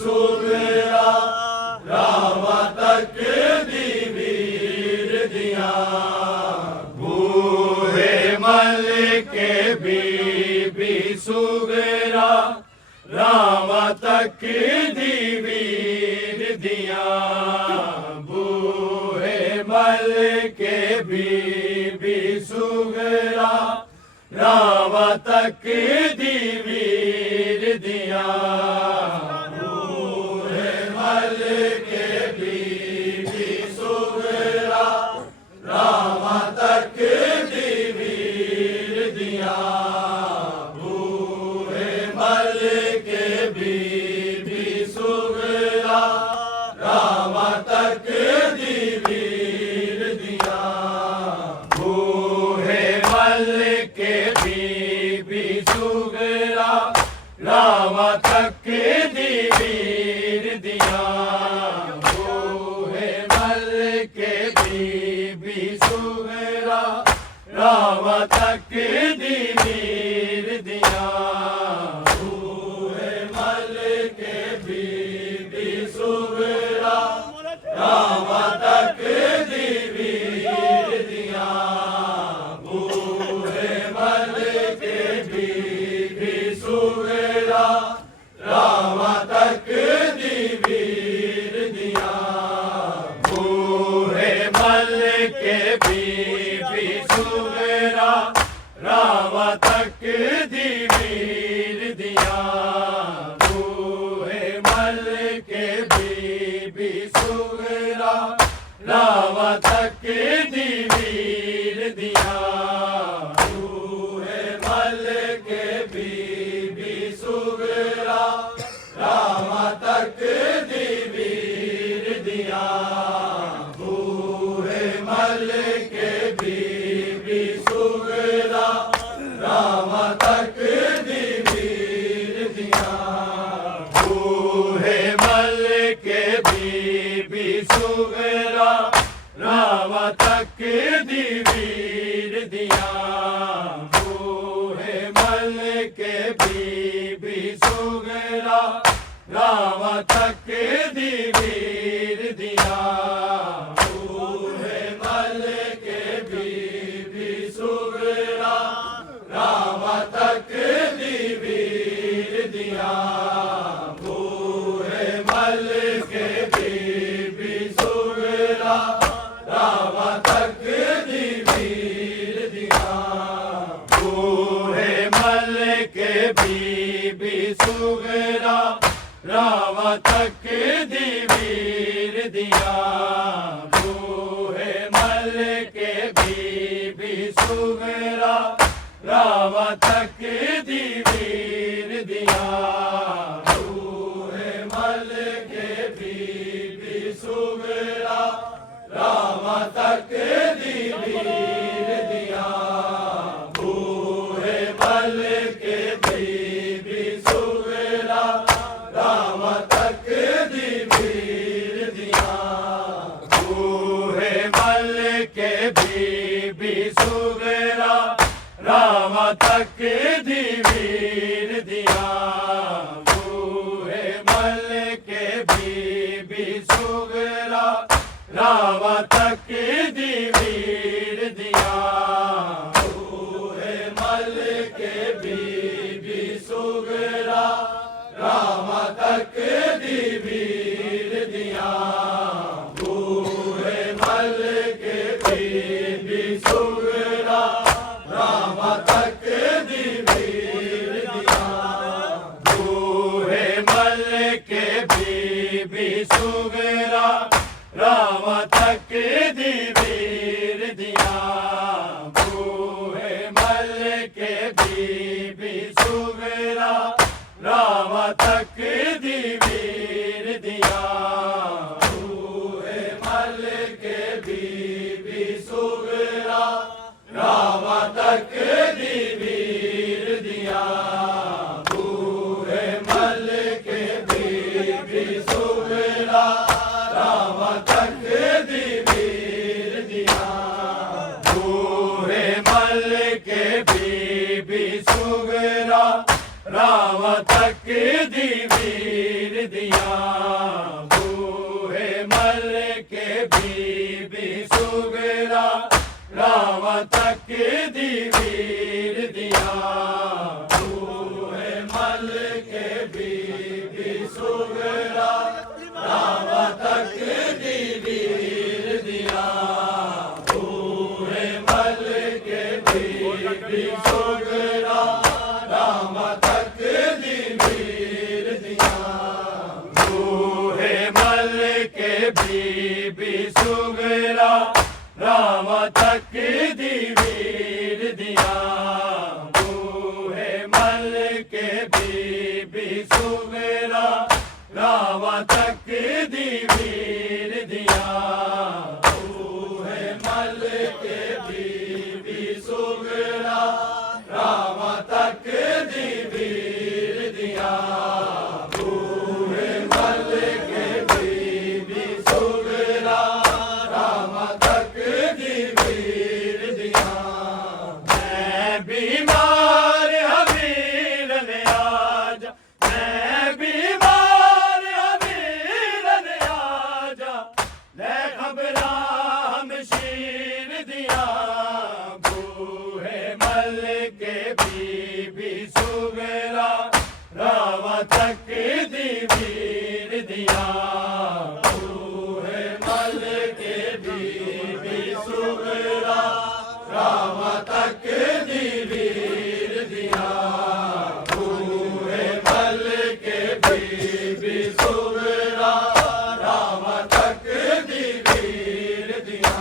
सुगरा राम तक दी वीर दिया बूहे मल के बीबी सुगरा राम तक दी वीर दिया बूहे मल के बीबी सुगरा राम तक दी वीर दिया बूहे मल के बीबी सुगरा राम तक दी वीर दिया बूहे मल के बीबी सुगरा राम तक दी वीर दिया बूहे मल के बीबी सुगरा राम तक दी वीर दिया बूहे मल के बीबी सुगरा राम तक दी वीर दिया बूहे मल के बीबी सुगरा राम तक दी वीर दिया बूहे मल के बीबी सुगरा राम तक दी वीर दिया बूहे मल के बीबी सुगरा राम तक दी वीर दिया बूहे मल के बीबी सुगरा राम तक दी वीर दिया बूहे मल के बीबी सुगरा राम तक दी वीर दिया बूहे मल के बीबी सुगरा राम तक दी वीर दिया बूहे मल के बीबी सुगरा राम तक दी वीर दिया बूहे मल के बीबी सुगरा राम तक दी वीर दिया बूहे मल के बीबी सुगरा राम तक दी वीर दिया बूहे मल के बीबी सुगरा राम तक दी वीर दिया बूहे मल के बीबी सुगरा राम तक दी वीर दिया बूहे मल के बीबी सुगरा राम तक दी वीर दिया बूहे मल के बीबी सुगरा राम तक दी वीर दिया बूहे मल के बीबी सुगरा राम तक दी वीर दिया बूहे मल के बीबी सुगरा राम तक दी वीर दिया बूहे मल के बीबी सुगरा राम तक दी वीर दिया बूहे मल के बीबी सुगरा राम तक दी वीर दिया बूहे मल के बीबी सुगरा राम तक दी वीर दिया बूहे मल के बीबी सुगरा राम तक दी वीर दिया बूहे मल के बीबी सुगरा राम तक दी वीर दिया बूहे मल के बीबी सुगरा राम तक दी वीर दिया बूहे मल के बीबी सुगरा राम तक दी वीर दिया बूहे मल के बीबी सुगरा राम तक दी वीर दिया दिया बूहे मल के बीबी सुगरा राम तक दी वीर दिया बूहे मल के बीबी सुगरा राम तक दी वीर दिया बूहे मल के बीबी सुगरा राम तक दी वीर दिया बूहे मल के बीबी सुगरा राम तक दी वीर दिया बूहे मल के बीबी सुगरा राम तक दी वीर दिया बूहे मल के बीबी सुगरा राम तक दी वीर दिया बूहे मल के बीबी सुगरा राम तक दी वीर दिया मैं बीमार हबीर ने आजा मैं बीमार हबीर ने आजा ले खबरा हम शीर दिया बूहे मल के बीबी सुगरा राम तक दी वीर दिया बूहे मल के बीबी सुगरा राम तक दी वीर दिया बूहे मल के बीबी सुगरा राम तक दी वीर दिया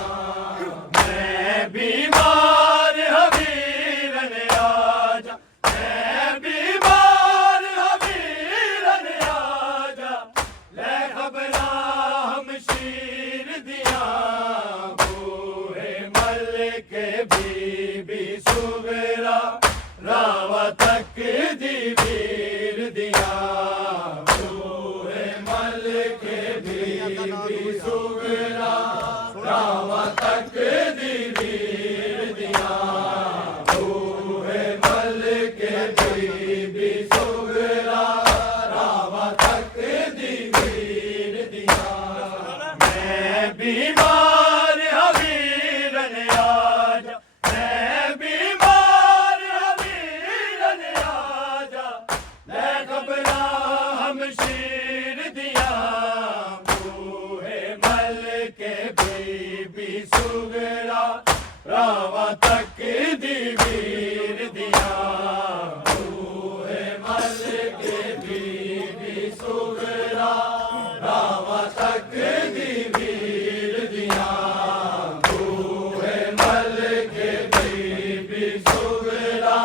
मैं बीमार हबीर ने आजा मैं बीमार हबीर ने आजा ले खबरा हम शीर दिया बूहे मल के बीबी सुगरा राम तक दी वीर दिया बूहे मल के बीबी सुगरा राम तक दी वीर दिया बूहे मल के बीबी सुगरा राम तक दी वीर दिया मैं बीमार हबीर ने आजा मैं बीमार हबीर ने आजा ले खबरा हम शीर दिया बूहे मल के बीबी सुगरा राम तक दी वीर दिया बूहे मल के बीबी सुगरा राम तक दी वीर दिया बूहे मल के बीबी सुगरा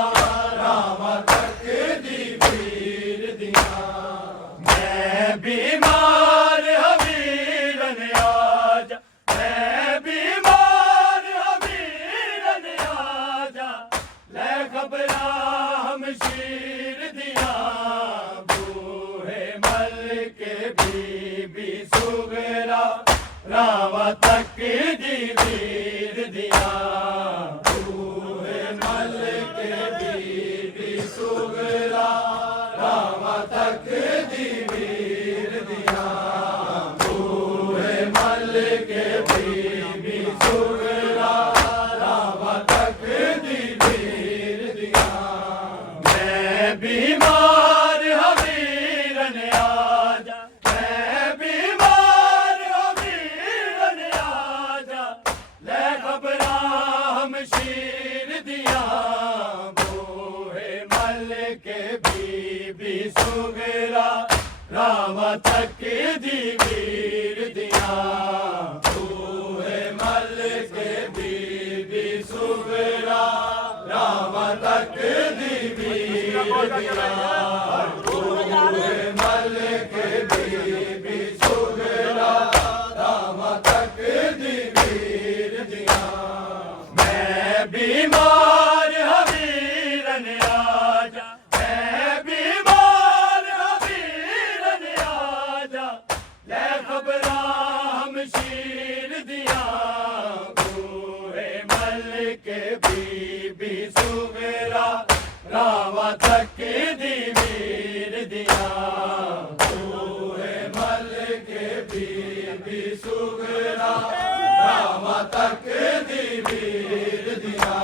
राम तक दी वीर दिया मैं बीमार हबीर ने आजा मैं बीमार हबीर ने आजा ले खबरा हम शीर दिया बूहे मल के बीबी सुगरा राम तक दी वीर दिया बूहे मल के बीबी सुगरा राम तक दी वीर दिया बूहे मल के बीबी सुगरा राम तक दी वीर दिया मैं बीमार हबीर ने आजा मैं बीमार हबीर ने आजा ले खबरा हम शीर दिया बूहे मल के बीबी सुगरा राम तक दी वीर दिया बूहे मल के बीबी सुगरा राम तक दी वीर दिया बूहे मल के बीबी सुगरा राम तक दी वीर दिया मैं बीमार हबीर ने आजा मैं बीमार हबीर ने आजा ले खबरा हम शीर दिया बूहे मल के बीबी सुगरा राम तक दी वीर दिया बूहे बीबी सुगरा राम तक दी वीर दिया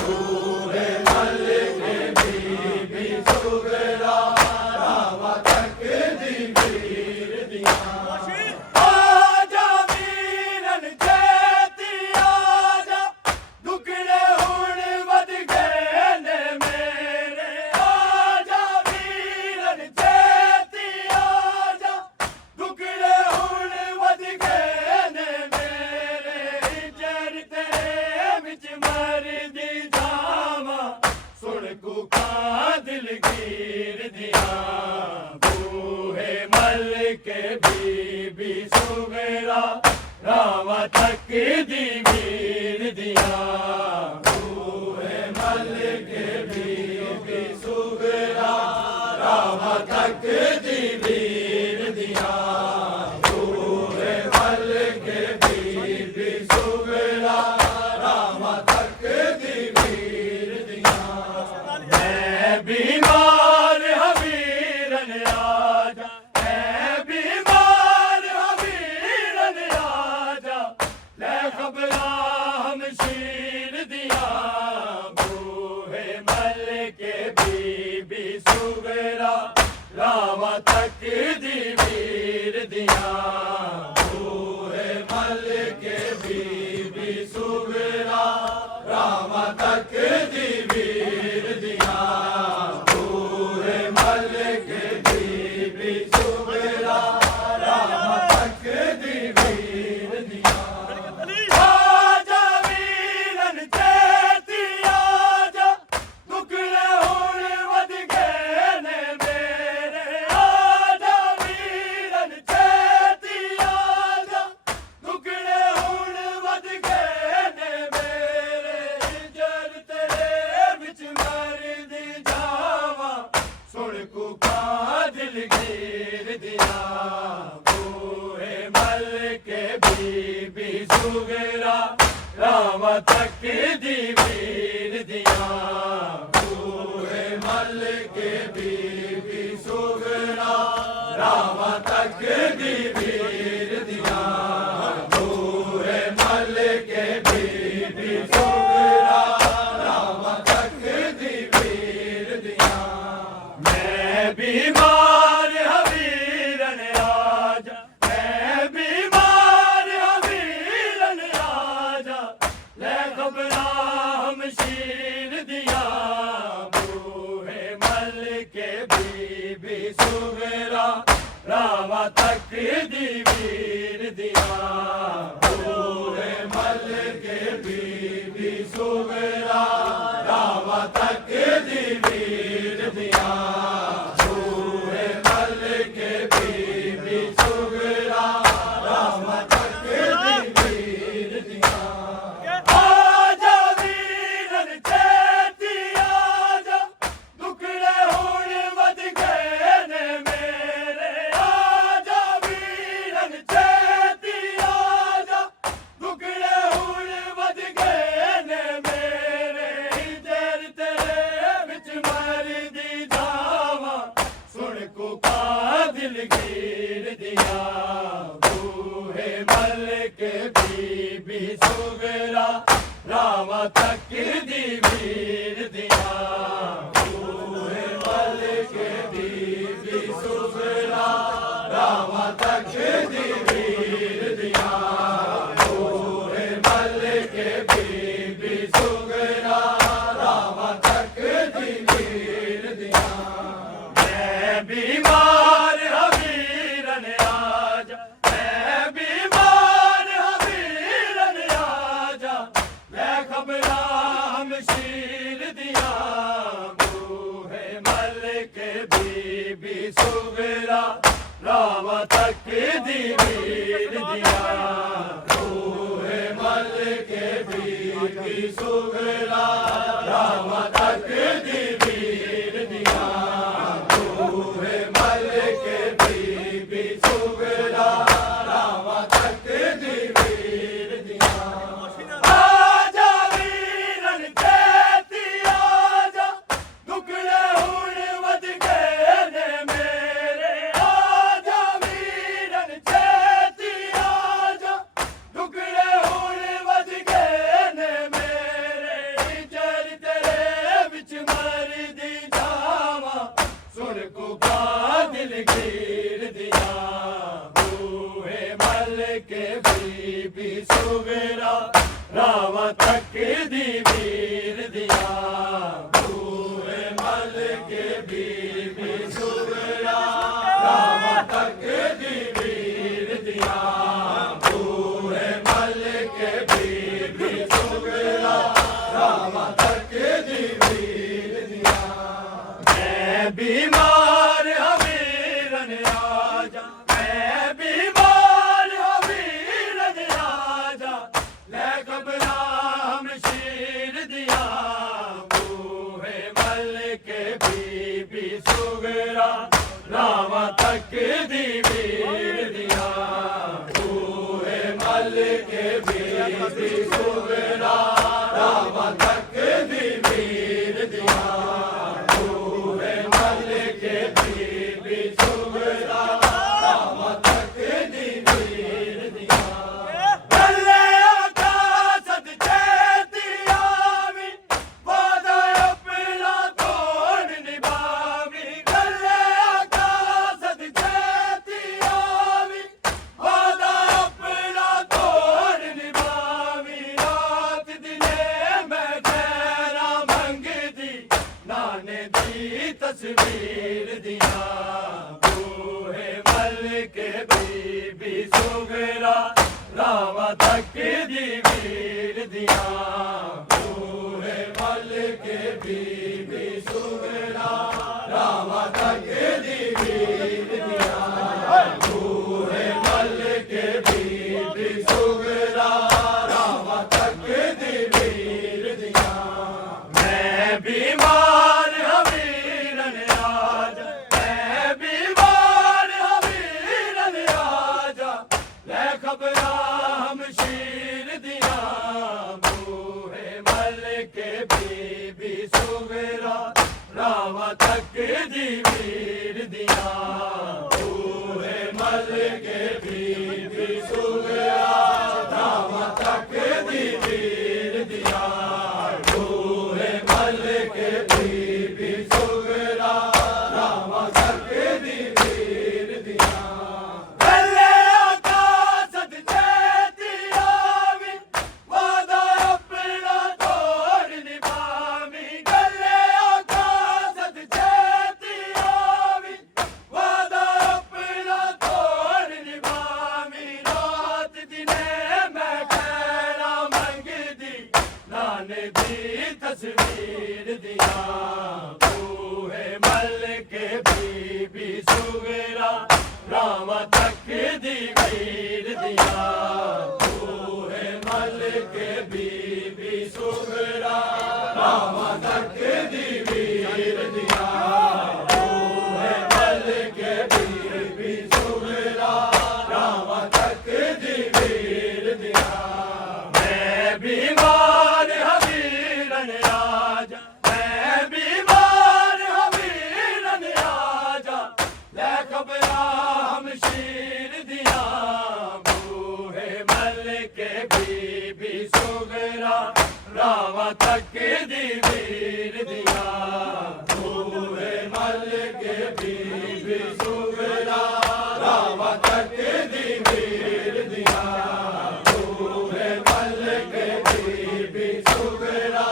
बूहे मल के बीबी सुगरा राम तक दी वीर दिया आजा वीरन चेती आजा दुखड़े हुण वध गए ने मेरे आजा वीरन चेती आजा दुखड़े हुण वध गए ने मेरे जर तेरे विच मरदी जावा सुन कुका दिलगीर दिया बूहे मल के बीबी सुगरा राम तक दी वीर दिया बूहे मल के बीबी सुगरा राम तक दी वीर दिया बूहे मल के बीबी सुगरा राम तक दी वीर दिया मैं बीमार हवीरन आजा मैं बीमार हवीरन आजा ले खबरा हम शीर दिया बूहे मल के बीबी सुगरा राम तक दी वीर दिया बूहे मल के बीबी सुगरा राम तक दी वीर दिया बूहे मल के बीबी सुगरा राम तक दी वीर दिया आजा वीरन चेती आजा दुखड़े हुण वध गए ने मेरे आजा वीरन चेती आजा दुखड़े हुण वध गए ने मेरे जर तेरे विच मरदी जावा सुन कुका दिलगीर दिया बूहे मल के बीबी सुगरा राम तक दी वीर दिया बूहे मल के बीबी सुगरा राम तक दी वीर दिया बूहे मल के बीबी सुगरा राम तक दी वीर दिया मैं बीमार हवीरन आजा मैं बीमार हवीरन आजा ले खबरा हम शीर दिया बूहे मल के बीबी सुगरा राम तक दी वीर दिया बूहे मल के बीबी सुगरा राम तक दी वीर दिया बूहे मल के बीबी सुगरा राम तक दी वीर दिया आजा वीरन चेती आजा दुखड़े हुण वध गए ने मेरे आजा वीरन चेती आजा दुखड़े हुण वध गए ने मेरे जर तेरे विच मरदी जावा सुन कुका दिलगीर दिया बूहे मल के बीबी सुगरा राम तक दी वीर दिया बूहे मल के बीबी सुगरा राम तक दी वीर दिया बूहे मल के बीबी सुगरा राम तक दी वीर दिया मैं बीमार हवीरन आजा मैं बीमार हवीरन आजा ले खबरा हम शीर दिया बूहे मल के बीबी सुगरा राम तक दी वीर दिया बूहे मल के बीबी सुगरा राम तक दी वीर दिया बूहे मल के बीबी सुगरा राम तक दी वीर दिया आजा वीरन चेती आजा दुखड़े हुण वध गए ने मेरे आजा वीरन चेती दिया बूहे मल के बीबी सुगरा रामा तक दी वीर दिया बूहे मल के बीबी सुगरा रामा तक दी वीर दिया बूहे मल के बीबी सुगरा रामा तक दी वीर दिया मैं बीमार हवीरन आजा मैं बीमार हवीरन आजा ले घबरा हम शीर दिया बूहे मल के बीबी सुगरा रामा तक दी वीर दिया बूहे मल के बीबी सुगरा रामा तक दी वीर दिया बूहे मल के बीबी सुगरा रामा तक दी वीर दिया गले आकाशत चेती आवी वादा अपना तोड़ निभावी गले आकाशत चेती आवी वादा अपना तोड़ निभावी रात दिने मैं ठहरा मंगदी नाने दी तस्वीर दिया बूहे मल के बीबी सुगरा रामा तक दी वीर दिया बूहे मल के बीबी सुगरा रामा तक दी वीर दिया बूहे मल के बीबी सुगरा रामा तक दी वीर दिया मैं बीमार हवीरन आजा मैं बीमार हवीरन आजा ले खबरा हम शीर दिया बूहे मल के बीबी सुगरा रामा तक दी वीर दिया बूहे मल के बीबी सुगरा रामा तक दी वीर दिया बूहे मल के बीबी सुगरा रामा तक दी वीर दिया गले आकाशत चेती आवी वादा अपना तोड़ निभावी गले आकाशत चेती आवी वादा अपना तोड़ निभावी रात दिने मैं खैरा मंगदी नाने दी तस्वीर दिया बूहे मल के बीबी सुगरा रामा तक दी वीर दिया बूहे मल के बीबी सुगरा रामा तक दी वीर दिया बूहे मल के बीबी सुगरा रामा तक दी वीर दिया मैं बीमार हवीरन आजा मैं बीमार हवीरन आजा ले खबरा हम शीर दिया बूहे मल के बीबी सुगरा रामा तक दी वीर दिया बूहे मल के बीबी सुगरा रामा तक दी वीर दिया बूहे मल के बीबी सुगरा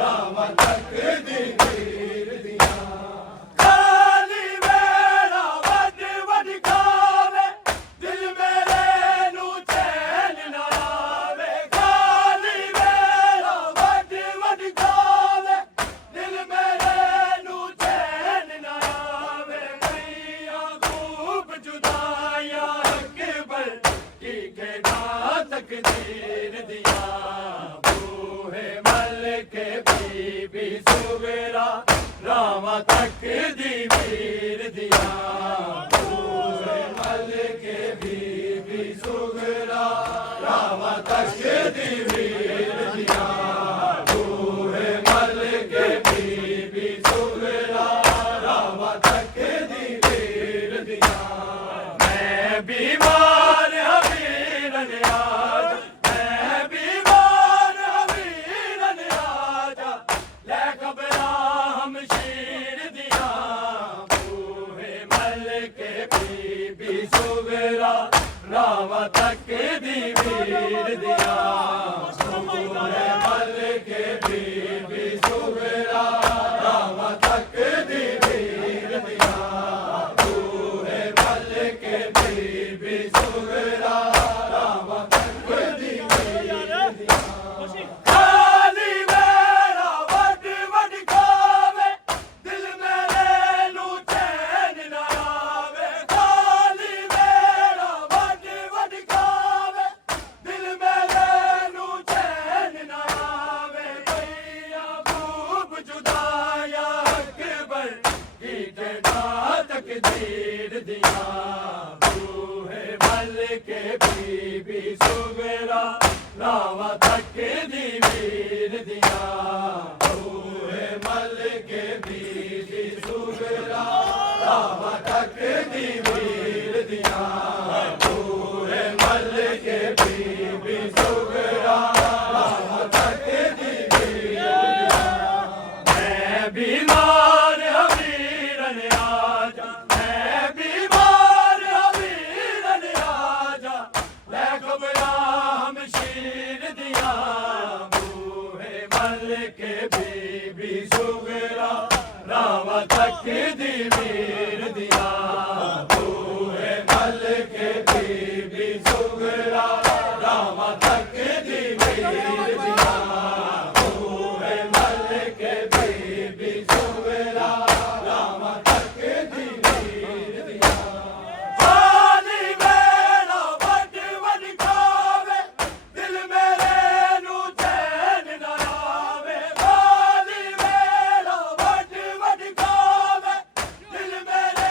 रामा तक दी वीर दिया खाली वेला वड वड खावे दिल मेरे नू चैन ना आवे खाली वेला वड वड खावे दिल मेरे नू चैन ना आवे मैया खूब जुदाइयां अकबर की खेड़ा तकदीर दिया बूहे मल के बीबी सुगरा रामा तक दी वीर दिया बूहे मल के बीबी सुगरा रामा तक दी वीर दिया बूहे मल के बीबी सुगरा रामा तक दी वीर दिया मैं बीमार हवीरन आजा मैं बीमार हवीरन आजा ले खबरा हम शीर दिया बूहे मल के बीबी बीबी सुगरा राम तक दी वीर दिया बूहे मलके बीबी सुगरा राम तक दी वीर दिया बूहे मलके बीबी सुगरा राम तक दी वीर दिया खाली मेरा वड वड खावे दिल मेरे नू चैन ना आवे खाली मेरा वड वड खावे दिल मेरे नू चैन ना आवे भैया खूब जुदाया अकबर की केड़ा तकदीर दिया बूहे मलके बीबी सुगरा राम तक दी वीर दिया बूहे मलके बीबी सुगरा राम तक दी वीर दिया बूहे मलके बीबी सुगरा राम तक दी वीर दिया मैं बीमार हवीरन आजा मैं बीमार हवीरन आजा ले घबरा हम शीर दिया बूहे मलके बीबी सुगरा राम तक दी वीर दिया बूहे मलके बीबी सुगरा राम तक दी वीर दिया बूहे मलके बीबी सुगरा राम तक दी वीर दिया खाली मेरा वड वड खावे दिल मेरे नू चैन ना आवे खाली मेरा वड वड खावे दिल मेरे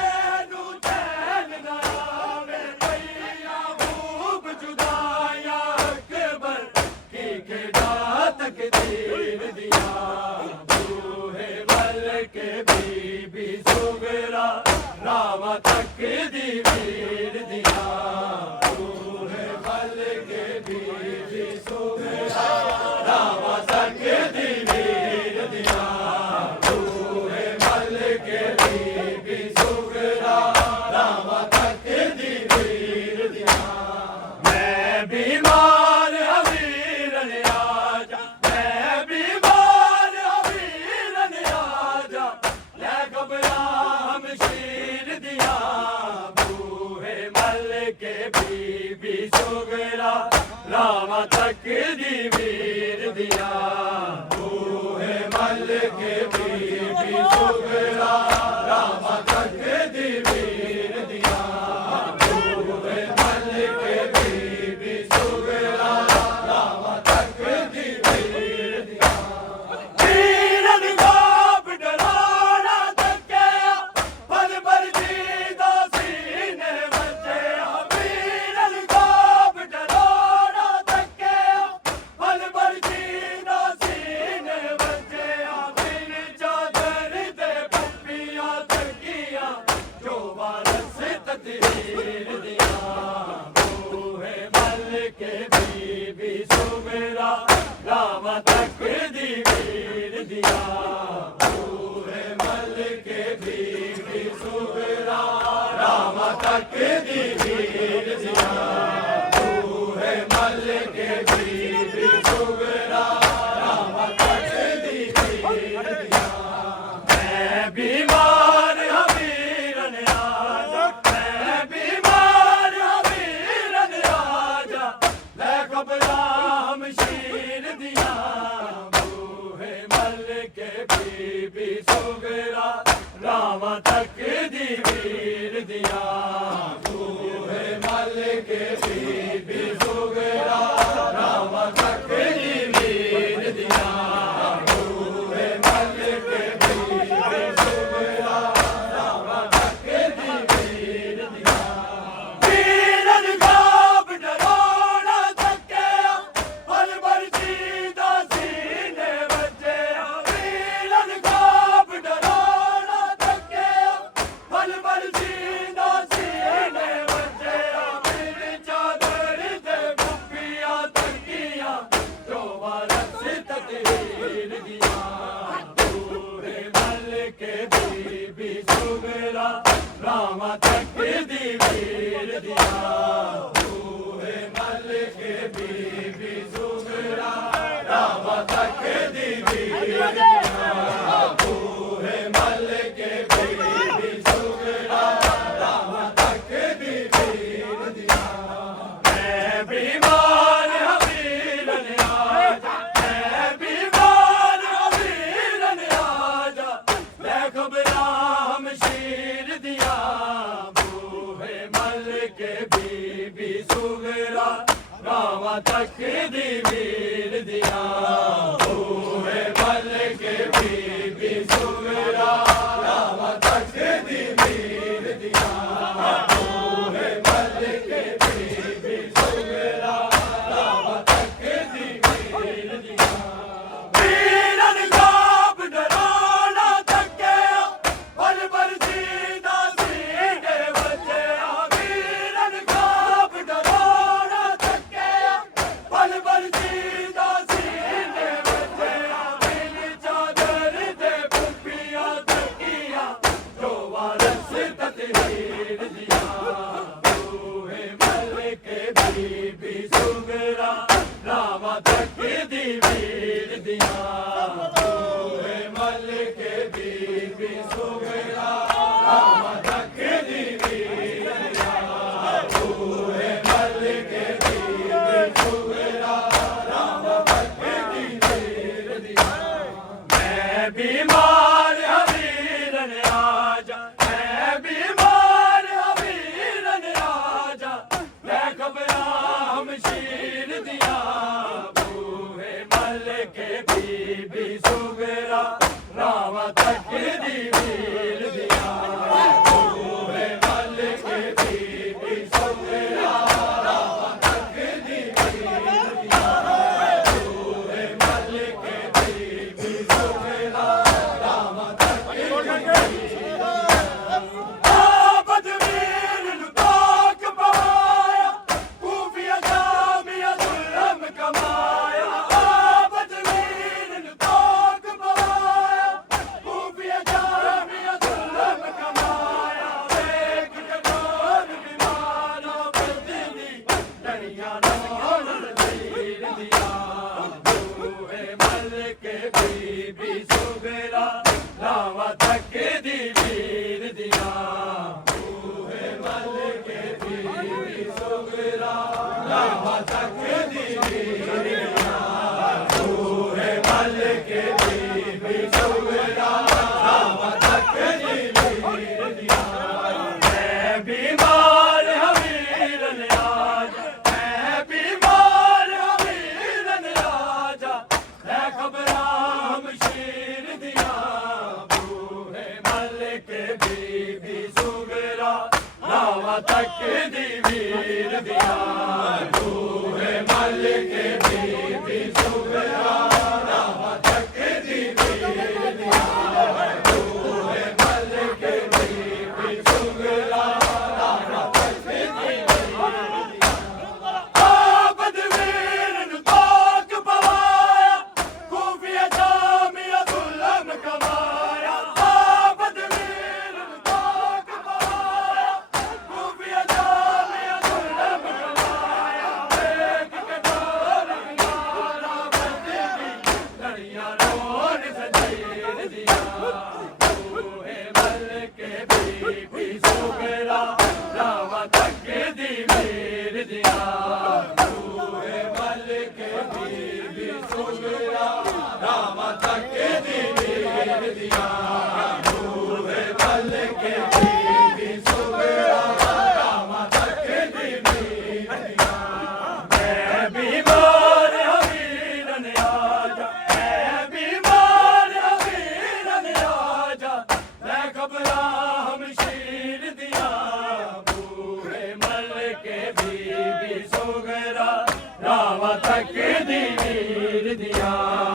नू चैन ना आवे भैया खूब जुदाया अकबर की केड़ा तकदीर दिया बूहे मलके बीबी सुगरा राम तक दी वीर दिया बूहे मलके बीबी सुगरा राम तक दी वीर दिया बूहे मलके बीबी सुगरा राम तक दी वीर दिया मैं बीमार हवीरन आजा मैं बीमार हवीरन आजा ले घबरा हम शीर दिया बूहे मलके बीबी सुगरा राम तक दी वीर दिया बूहे मलके बीबी सुगरा राम तक दी वीर दिया बूहे मलके बीबी सुगरा राम तक दी वीर दिया वीरन गाब डराना तकिया पल भर जीदा सीने बचया वीरन गाब डराना तकिया पल भर जीदा सीने बचया बिन चादर दे पप्पियां तकिया जो वारस तदहीर दिया बूहे मलके बीबी सुगरा राम तक दी वीर दिया बूहे मलके बीबी सुगरा राम तक दी वीर दिया बूहे मलके बीबी सुगरा राम तक दी वीर दिया मैं बीमार हवीरन आजा मैं बीमार हवीरन आजा ले घबरा हम शीर दिया बूहे मलके बीबी सुगरा राम तक दी वीर दिया बूहे मलके बीबी सुगरा राम तक दी वीर दिया बूहे मलके बीबी सुगरा राम तक दी वीर दिया वीरन गाब डराना तकिया पल भर जीदा सीने बचया वीरन गाब डराना तकिया पल भर जीदा सीने बचया बिन चादर ਵੀਰ ਦੀਆਂ ਬੂਹੇ ਮੱਲ ਕੇ ਬੀਬੀ ਸੁਗਰਾ ਰਾਵਾਂ ਤੱਕਦੀ ਵੀਰ ਦੀਆਂ ਬੂਹੇ ਮੱਲ ਕੇ ਬੀਬੀ ਸੁਗਰਾ ਰਾਵਾਂ ਤੱਕਦੀ ਵੀਰ ਦੀਆਂ ਮੈਂ ਬਿਮਾਰ ਹਾਂ ਵੀਰਨ ਆਜਾ ਮੈਂ ਬਿਮਾਰ ਹਾਂ ਵੀਰਨ ਆਜਾ ਲੈ ਖਬਰਾਂ ਹਮਸ਼ੀਰ ਦੀਆਂ ਬੂਹੇ ਮੱਲ ਕੇ ਬੀਬੀ ਸੁਗਰਾ ਰਾਵਾਂ ਤੱਕਦੀ ਵੀਰ ਦੀਆਂ ਬੂਹੇ ਮੱਲ ਕੇ ਬੀਬੀ ਸੁਗਰਾ ਰਾਵਾਂ ਤੱਕਦੀ ਵੀਰ ਦੀਆਂ ਬੂਹੇ ਮੱਲ ਕੇ ਬੀਬੀ ਸੁਗਰਾ ਰਾਵਾਂ ਤੱਕਦੀ ਵੀਰ ਦੀਆਂ ਵੀਰਨ ਗਾਬ ਡਰਾਉਣਾ ਤੱਕਿਆ ਪਲ ਪਲ ਜੀਦਾ ਸੀਗੇ ਬੱਚਿਆ ਵੀਰਨ ਗਾਬ ਡਰਾਉਣਾ ਤੱਕਿਆ ਪਲ ਪਲ ਜੀਦਾ ਸੀਗੇ ਬੱਚਿਆ ਮਿਲ ਚਾਦਰ ਤੇ ਪੁੱਪੀਆਂ ਤੱਕੀਆਂ ਜੋ ਵਾਰਸ ਤਤਹੀਰ ਦੀਆਂ ਬੂਹੇ ਮੱਲ ਕੇ ਬੀਬੀ ਸੁਗਰਾ ਰਾਵਾਂ ਤੱਕਦੀ ਵੀਰ ਦੀਆਂ ਬੂਹੇ ਮੱਲ ਕੇ ਬੀਬੀ ਸੁਗਰਾ ਰਾਵਾਂ ਤੱਕਦੀ ਵੀਰ ਦੀਆਂ ਬੂਹੇ ਮੱਲ ਕੇ ਬੀਬੀ ਸੁਗਰਾ ਰਾਵਾਂ ਤੱਕਦੀ ਵੀਰ ਦੀਆਂ ਮੈਂ ਬਿਮਾਰ ਹਾਂ ਵੀਰਨ ਆਜਾ ਮੈਂ ਬਿਮਾਰ ਹਾਂ ਵੀਰਨ ਆਜਾ ਲੈ ਖਬਰਾਂ ਹਮਸ਼ੀਰ ਦੀਆਂ ਬੂਹੇ ਮੱਲ ਕੇ ਬੀਬੀ ਸੁਗਰਾ ਰਾਵਾਂ ਤੱਕਦੀ ਵੀਰ ਦੀਆਂ ਬੂਹੇ ਮੱਲ ਕੇ ਬੀਬੀ ਸੁਗਰਾ ਰਾਵਾਂ ਤੱਕਦੀ ਵੀਰ ਦੀਆਂ ਬੂਹੇ ਮੱਲ ਕੇ ਬੀਬੀ ਸੁਗਰਾ ਰਾਵਾਂ ਤੱਕਦੀ ਆਬਦ ਵੀਰ ਨੂੰ ਤਾਕ ਪਵਾਇਆ ਕੂਫੀਆ ਜਾਮੀਆ ਜ਼ੁਲਮ ਕਮਾਇਆ ਆਬਦ ਵੀਰ ਨੂੰ ਤਾਕ ਪਵਾਇਆ ਕੂਫੀਆ ਜਾਮੀਆ ਜ਼ੁਲਮ ਕਮਾਇਆ ਵੇਖ ਕਟੋਰ ਬਿਮਾਰਾਂ ਬਦਲੀ ਲੜੀਆਂ ਨੌਣ ਵੀਰ ਦੀਆਂ ਬੂਹੇ ਮੱਲ ਕੇ ਬੀਬੀ ਸੁਗਰਾ ਰਾਵਾਂ ਤੱਕਦੀ ਵੀਰ ਦੀਆਂ ਬੂਹੇ ਮੱਲ ਕੇ ਬੀਬੀ ਸੁਗਰਾ ਰਾਵਾਂ ਤੱਕਦੀ ਵੀਰ ਦੀਆਂ ਬੂਹੇ ਮੱਲ ਕੇ ਬੀਬੀ ਸੁਗਰਾ ਰਾਵਾਂ ਤੱਕਦੀ ਵੀਰ ਦੀਆਂ ਮੈਂ ਬਿਮਾਰ ਹਾਂ ਵੀਰਨ ਆਜਾ ਮੈਂ ਬਿਮਾਰ ਹਾਂ ਵੀਰਨ ਆਜਾ ਲੈ ਖਬਰਾਂ ਹਮਸ਼ੀਰ ਦੀਆਂ ਬੂਹੇ ਮੱਲ ਕੇ ਬੀਬੀ ਸੁਗਰਾ ਰਾਵਾਂ ਤੱਕਦੀ ਵੀਰ ਦੀਆਂ ਬੂਹੇ ਮੱਲ ਕੇ ਬੀਬੀ ਸੁਗਰਾ ਰਾਵਾਂ ਤੱਕਦੀ ਵੀਰ ਦੀਆਂ ਬੂਹੇ ਮੱਲ ਕੇ ਬੀਬੀ ਸੁਗਰਾ ਰਾਵਾਂ ਤੱਕਦੀ ਵੀਰ ਦੀਆਂ ਆਬਦ ਵੀਰ ਨੂੰ ਤਾਕ ਪਵਾਇਆ ਕੂਫੀਆ ਜਾਮੀਆ ਜ਼ੁਲਮ ਕਮਾਇਆ ਆਬਦ ਵੀਰ ਨੂੰ ਤਾਕ ਪਵਾਇਆ ਕੂਫੀਆ ਜਾਮੀਆ ਜ਼ੁਲਮ ਕਮਾਇਆ ਵੇਖ ਕਟੋਰ ਬਿਮਾਰਾਂ ਬਦਲੀ ਲੜੀਆਂ ਰੋਣ ਸਜੀਰ ਦੀਆਂ ਬੂਹੇ ਮੱਲ ਕੇ ਬੀਬੀ ਸੁਗਰਾ ਰਾਵਾਂ ਤੱਕਦੀ ਵੀਰ ਦੀਆਂ ਬੂਹੇ ਮੱਲ ਕੇ ਬੀਬੀ ਸੁਗਰਾ ਰਾਵਾਂ ਤੱਕਦੀ ਵੀਰ ਦੀਆਂ ਬੂਹੇ ਮੱਲ ਕੇ